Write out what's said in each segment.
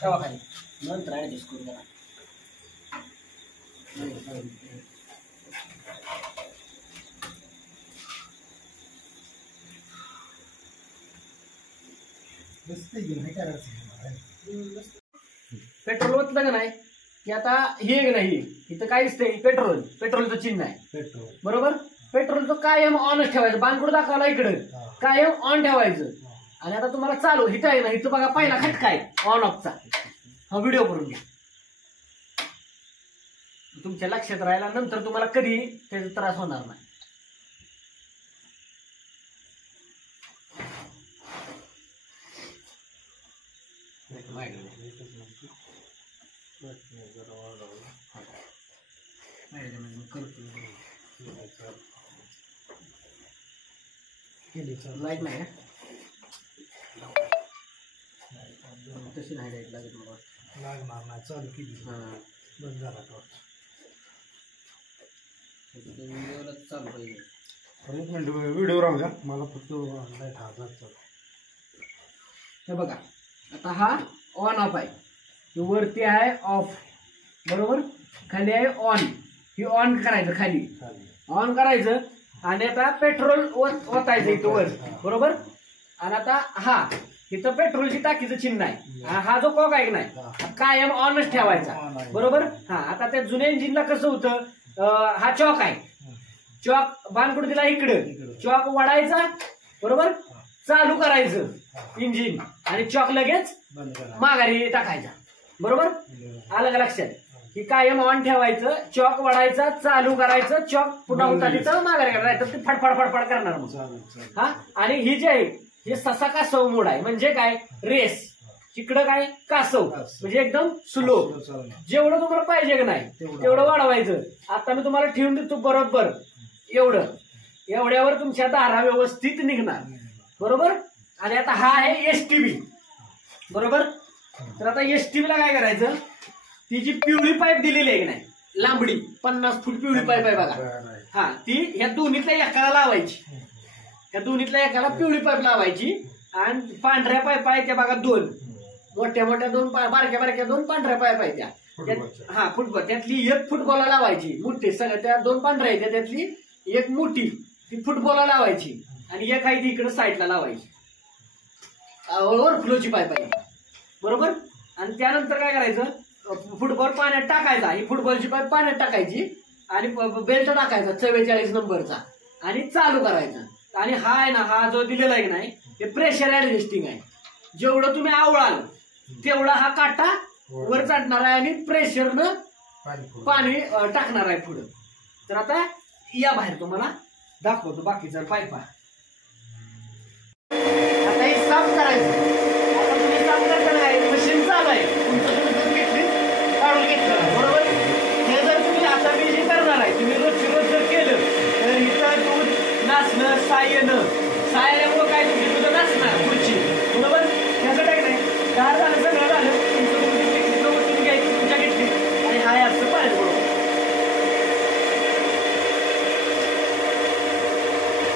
ठेवा खाली नंतर ऍडजस्ट करू जरा. पेट्रोल ओतलं का नाही की आता हे नाही इथं काय दिसतंय पेट्रोलचं चिन्ह आहे. पेट्रोल बरोबर. पेट्रोलचं कायम ऑनच ठेवायचं. बाणकुड दाखवला इकडे कायम ऑन ठेवायचं. आणि आता तुम्हाला चालू इथं आहे ना, इथं बघा पहिला खटका आहे ऑन ऑफचा. हा व्हिडिओ करून घ्या तुमच्या लक्षात राहिला. नंतर तुम्हाला कधी त्याचा त्रास होणार नाही. लाईट नाही तशी नाही लाईट लागत मला लागणार नाही. चालू केली बंद झाला टॉर्च. चालू पाहिजे. एक मिनिट व्हिडिओ राहू द्या मला फक्त लाईट हातात. हे बघा आता हा ऑन ऑफ आहे. वरती आहे ऑफ. बरोबर. खाली आहे ऑन. ही ऑन करायचं खाली ऑन करायचं. आणि आता पेट्रोल ओतायचं इथं वर. बरोबर. आणि आता हा इथं पेट्रोलची टाकीचं चिन्ह आहे. हा जो कॉक आहे नाही कायम ऑनच ठेवायचा. बरोबर. हा आता त्या जुन्या इंजिनला कसं होतं, हा चॉक आहे. चॉक बाणकुड दिला इकडं. चॉक वडायचा. बरोबर. चालू करायचं इंजिन आणि चॉक लगेच माघारी टाकायचा. बरोबर. आलं का लक्षात. की कायम ऑन ठेवायचं. चॉक वडायचा चालू करायचं. चॉक पुन्हा होता तिथं माघारी करायचं. ते फडफड फडफड करणार मग. हा आणि ही जी आहे हे ससा कासव मोड आहे. म्हणजे काय रेस. तिकडं काय कासव म्हणजे एकदम स्लो. जेवढं तुम्हाला पाहिजे का नाही तेवढं वाढवायचं. आता मी तुम्हाला ठेवून देतो बरोबर एवढ्यावर तुमच्या दारा व्यवस्थित निघणार. बरोबर. आणि आता हा आहे एसटीबी. बरोबर. तर आता एसटीबी ला काय करायचं, ती जी पिवळी पाईप दिलेली आहे की नाही लांबडी 50 फूट पिवळी पाईप आहे बघा. हा ती ह्या दोन्हीतल्या एकाला लावायची. ह्या दोन्हीतल्या एकाला पिवळी पाईप लावायची. आणि पांढऱ्या पाईप आहेत त्या बघा 2 मोठ्या मोठ्या 2 बारक्या बारक्या 2 पांढऱ्या पाईप आहेत त्या. हा फुटबॉल त्यातली एक फुटबॉलला लावायची मोठी. सगळ्या त्या 2 पांढऱ्या आहेत त्यातली एक मोठी ती फुटबॉलला लावायची. आणि एक आहे ती इकडे साईडला लावायची. ओव्हरफ्लोची पाईप आहे. बरोबर. आणि त्यानंतर काय करायचं, फुटबॉल पाण्यात टाकायचा. ही फुटबॉलची पाईप पाण्यात टाकायची आणि बेल्ट टाकायचा 44 नंबरचा आणि चालू करायचा. आणि हा आहे ना हा जो दिलेला आहे की नाही हे प्रेशर ऍडजस्टिंग आहे. जेवढं तुम्ही आवळाल तेवढा हा काटा वर चढणार आहे आणि प्रेशरनं पाणी टाकणार आहे पुढं. तर आता या बाहेर तुम्हाला दाखवतो बाकीचा पाईपा. आता हे साफ करायचं. आता तुम्ही साफ करताना आहे मशीन चालू आहे तुमचं. तुम्ही दूध घेतली काढून घेतलं. बरोबर. हे जर तुम्ही आता मी जे करणार आहे तुम्ही रोजची रोज जर केलं तर इथं दूध नाचणं सायाल्यामुळं काय तुमची दूध नाचणार पुढची. बरोबर. त्यासाठी नाही गार झालं सगळं झालं तुमचं तुम्ही घ्यायची तुमच्या घेतली आणि हाय असं पाहिजे.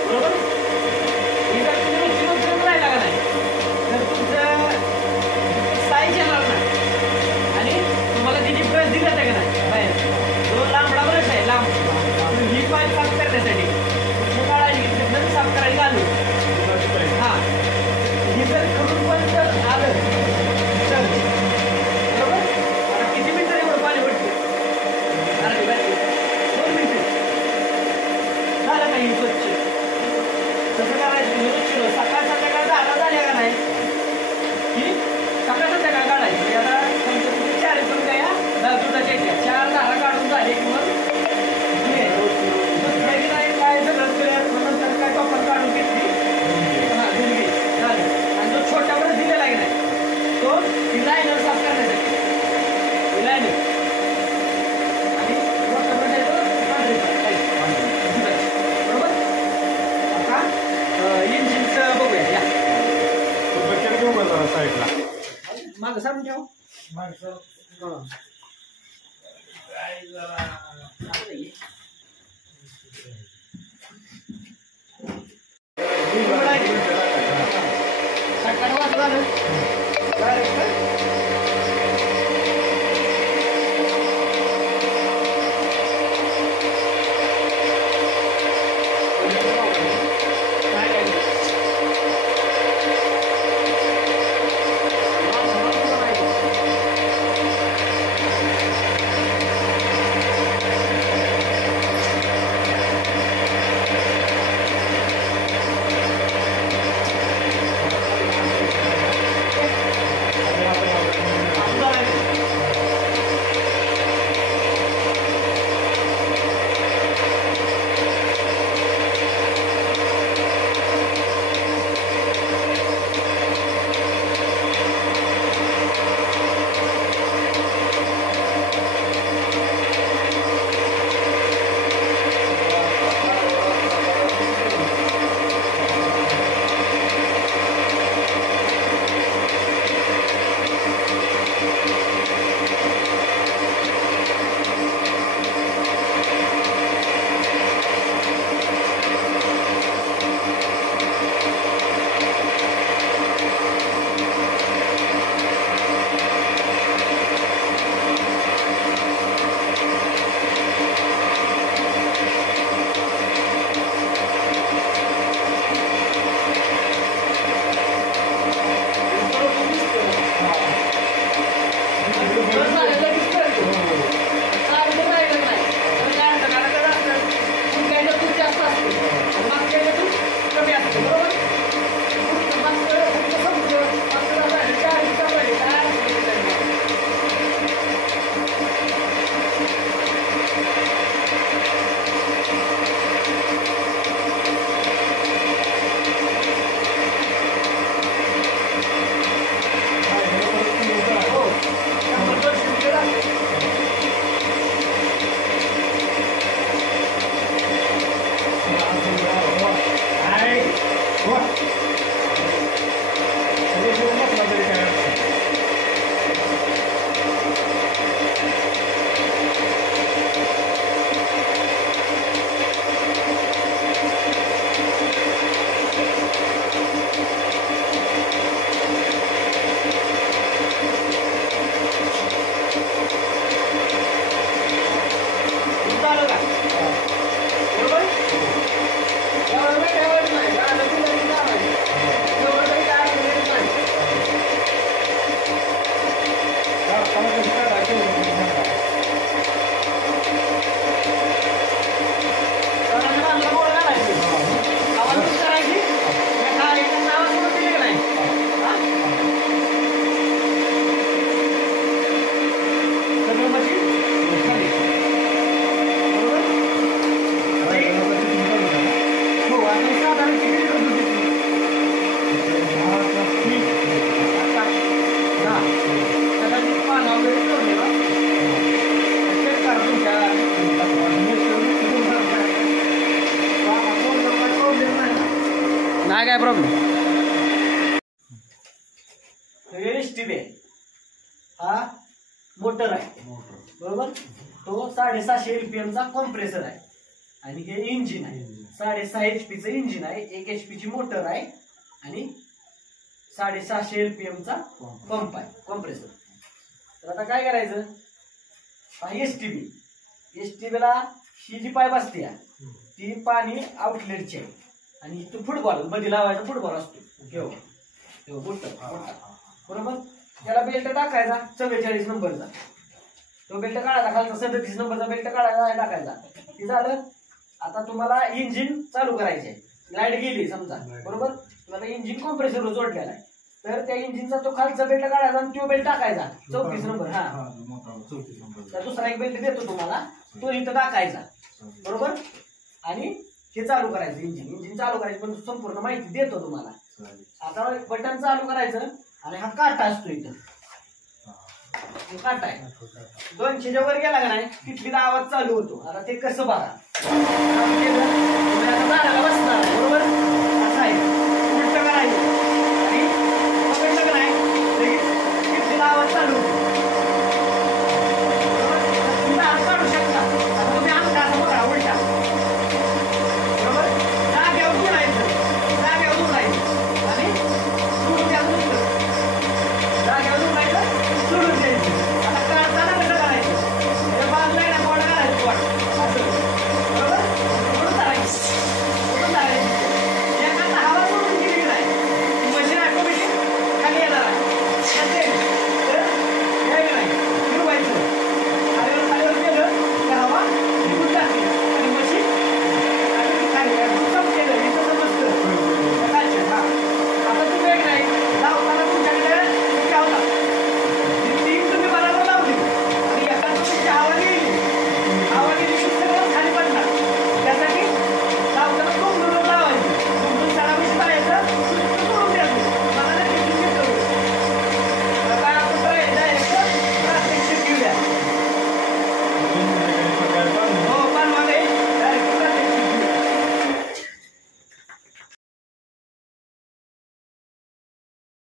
बरोबर. हे जर तुम्ही रोजची रोज करून राहिला का नाही तर तुमचं साईज येणार नाही. आणि तुम्हाला तिची ब्रश दिला का नाही बाहेर जो लांबडा ब्रश आहे लांब ही पाईप साफ करण्यासाठी काढायची साफ करायला घालू. हा ही जर करून पण जर आलं तर बरोबर. आता किती मिनिटं एवढं पाणी पडते 2 मिनिटं झालं काही स्वच्छ. तसं करायचं सकाळ संध्याकाळ झाल्या का नाही की सकाळ संध्याकाळ काढायची. आता तुम्ही 4 करून द्या या दुधाच्या घ्या 4 धारा काढून झाले की मग काय सगळं नंतर काय टॉपर काढून घेतली. हा धुणगी झालं. आणि जो छोट्यावर दिलेला आहे नाही तो लायनर साफ करण्यासाठी लायनर आणि मोठा बरोबर. आता इंजिनचं बघूया या साईडला मागं सांगून ठेव. काय प्रॉब्लेम. एसटीबी हा मोटर आहे बरोबर. तो 750 LPM चा कॉम्प्रेसर आहे आणि हे इंजिन आहे. 6.5 HP चं इंजिन आहे, 1 HP ची मोटर आहे आणि 650 LPM चा पंप आहे कॉम्प्रेसर. तर आता काय करायचं, एसटीबी ला ही जी पाईप असते ती पाणी आउटलेटची आहे आणि इथं फुटबॉल मध्ये लावायचा फुटबॉल असतो केव्हा मोठा बरोबर. त्याला बेल्ट टाकायचा 44 नंबरचा, तो बेल्ट काढायचा खालचा 37 नंबरचा बेल्ट काढायचा टाकायचा. हे झालं. आता तुम्हाला इंजिन चालू करायचे आहे, लाईट गेली समजा बरोबर, तुम्हाला इंजिन कॉम्प्रेसरवर जोडलेला आहे, तर त्या इंजिनचा तो खालचा बेल्ट काढायचा आणि तो बेल्ट टाकायचा 34 नंबर. हा तर दुसरा एक बेल्ट देतो तुम्हाला, तो इथं टाकायचा बरोबर आणि हे चालू करायचं. इंजिन चालू करायचं पण संपूर्ण माहिती देतो तुम्हाला. आता बटन चालू करायचं आणि हा काटा असतो इथं, काटा आहे 200च्या वर गेला का नाही तिथली आवाज चालू होतो. आता ते कसं बघा, झाडाला बसणार बरोबर.